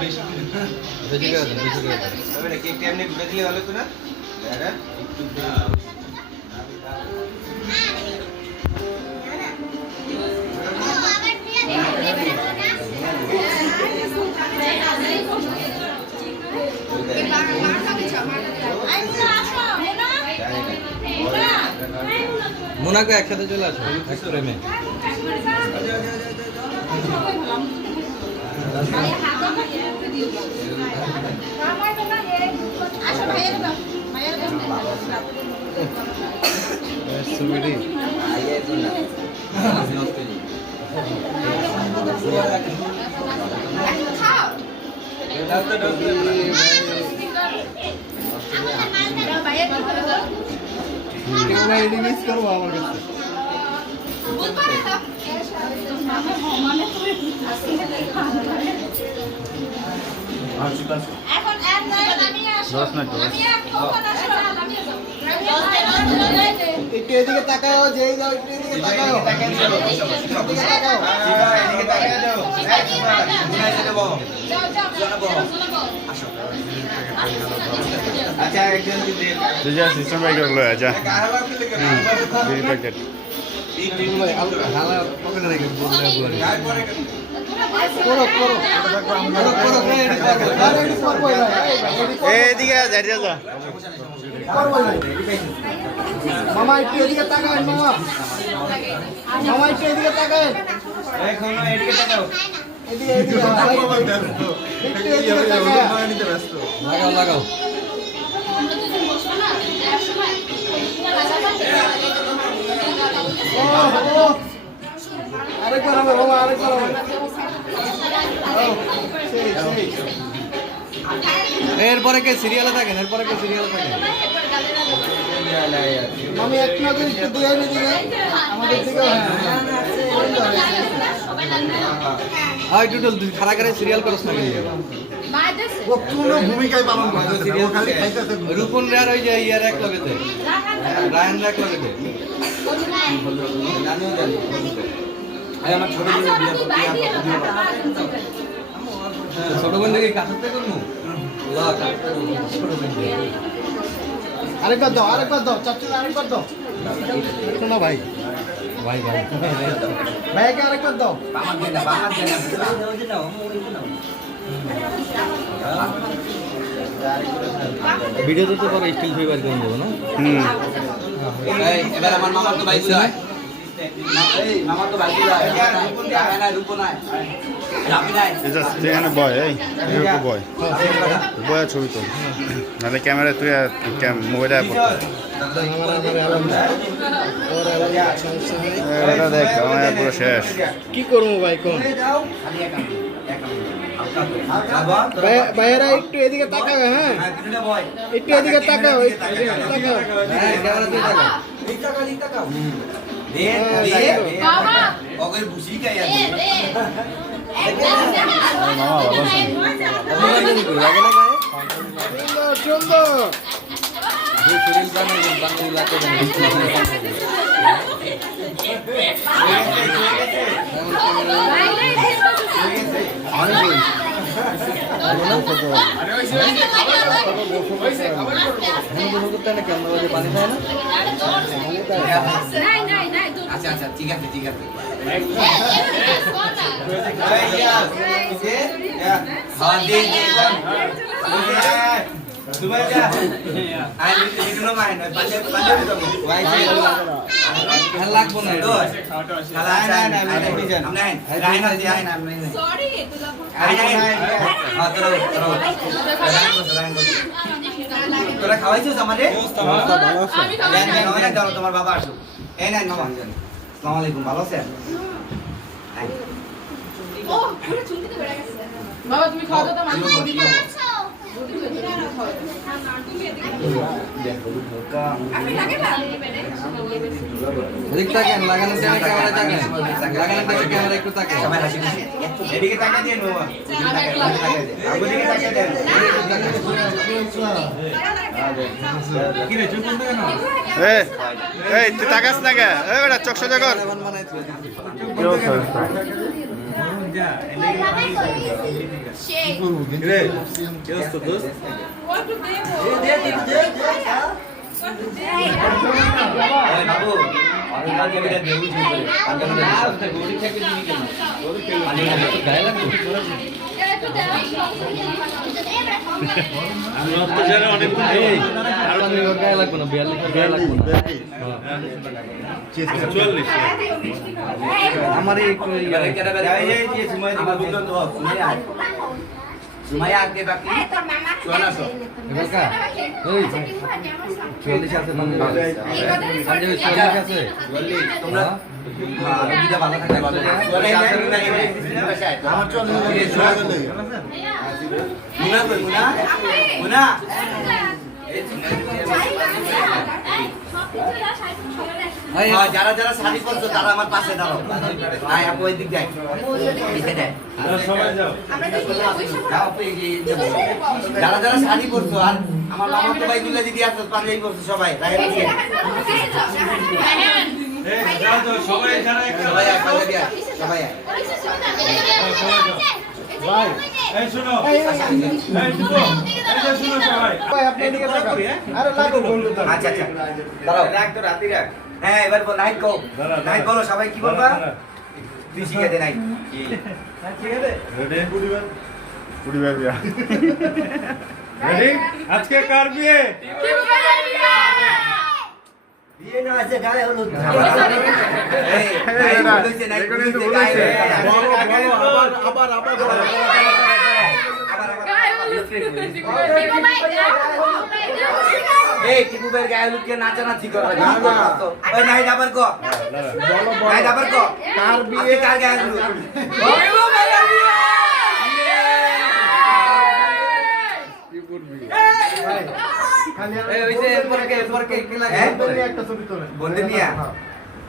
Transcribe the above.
বেশি করে দেন তবে কেকটা এমনি ঘুরে দিলে ভালো তো না দাদা একটু মোনাকে একসাথে চলে আসো এক প্রেমে মিস করবো আমার কাছে একটু এদিকে তাকাও যেই যাও একটু এদিকে তাকাও আচ্ছা একজন দিতে যা সিস্টেম বাইক লাগলো যা বিড়ি প্যাকেট হালা পকেটে রেখে বললে বলে এদিকে যা যা মামা একটু এদিকে তাকান মামা মামা একটু এদিকে তাকান এখন এদিকে তাকাও এদিকে এদিকে একটু এদিকে তাকাও লাগাও আরেকবার হবে বাবা আরেকবার হবে এরপরে কে সিরিয়ালে থাকেন এরপরে কে সিরিয়ালে থাকেন আমি এক নজর একটু দিয়ে দিকে আমাদের দিকে হ্যাঁ একটু খারা করে সিরিয়াল করছ না কোনো ভূমিকায় পালন করে সিরিয়াল খালি খাইতেছে রূপন রেয়ার ওই যে ইয়ার এক লগেতে রায়ন এক লগেতে নানিও জানি আমার ছোট ছোট বোন দেখি কাছতে করবো আরেকবার দাও চাচু আরেকবার দাও শোনো ভাই ভাই ভাই ভাইকে আরেকবার দাও ভিডিও দিতে পারো স্টিল ফেভার করে দেবো না এবার আমার মামার তো বাইক যায় মামার তো বাইক যায় না রূপ নাই এখানে বয় এই বয় বয় ছবি তো নাহলে ক্যামেরা তুই মোবাইলে দেখ আমার পুরো শেষ কি করবো ভাই কোন ভাইয়েরা একটু এদিকে তাকাবে হ্যাঁ একটু এদিকে তাকাও পানি খায় না আচ্ছা আচ্ছা ঠিক আছে ঠিক আছে লাগবো না তোরা খাওয়াইছিস আমাদের তোমার বাবা আসো এই নাই মামা আসসালামু আলাইকুম ভালো আছেন বাবা তুমি খাওয়া দাও মামা লাগানো ক্যামেরা একটু তাকান এদিকে তাকিয়ে দিন বাবা এদিকে তাকিয়ে দেন কি রে চুপ করতে কেন এই তুই তাকাস না কে এই বেটা চোখ সোজা কর রে কি অবস্থা দোস্ত বাবু অনেক ক্যামেরা দেউ জি গায়ে লাগবে গায়ে লাগবে না 42 গায়ে লাগবে না আমার একটু সুমাইয়া আগে বাকি চল আসো কাকা ওই 44 আছে মানে আরে 44 আছে তোমরা দিদা ভালো থাকতে ভালো আমার চল মুনা কই মুনা মুনা যারা যারা শাড়ি পরছো তারা আমার পাশে দাঁড়াও আয় আপু ওই দিক যাই সবাই যাও যারা যারা শাড়ি পরছো আর আমার মামা তো ভাই দুলা দিদি আসছো পাঞ্জাবি পরছো সবাই সবাই যারা সবাই আয় পাঞ্জাবি আয় সবাই আয় ভাই এই শুনো এই শুনো এই যে শুনো সবাই ভাই আপনি এদিকে তাকান আরে লাগো বললো তো আচ্ছা আচ্ছা দাঁড়াও রাখ তো রাতি রাখ হ্যাঁ এবার বল নাইট কো নাইট বলো সবাই কি বলবা তুই শিখে দে নাইট ঠিক আছে রেডি পরিবার বিয়া রেডি আজকে কার বিয়ে বিয়ে না আছে গায়ে হলুদ এই বলেছে নাইট বলেছে গায়ে আবার এই টিপু ভাই গায়ে হলুদ কে নাচানাচি করে ওই নাইট আবার কো নাইট আবার কো কার বিয়ে কার গায়ে হলুদ এই ওই যে এরপর কে কি লাগে একটা ছবি তোলে বন্ধু নিয়া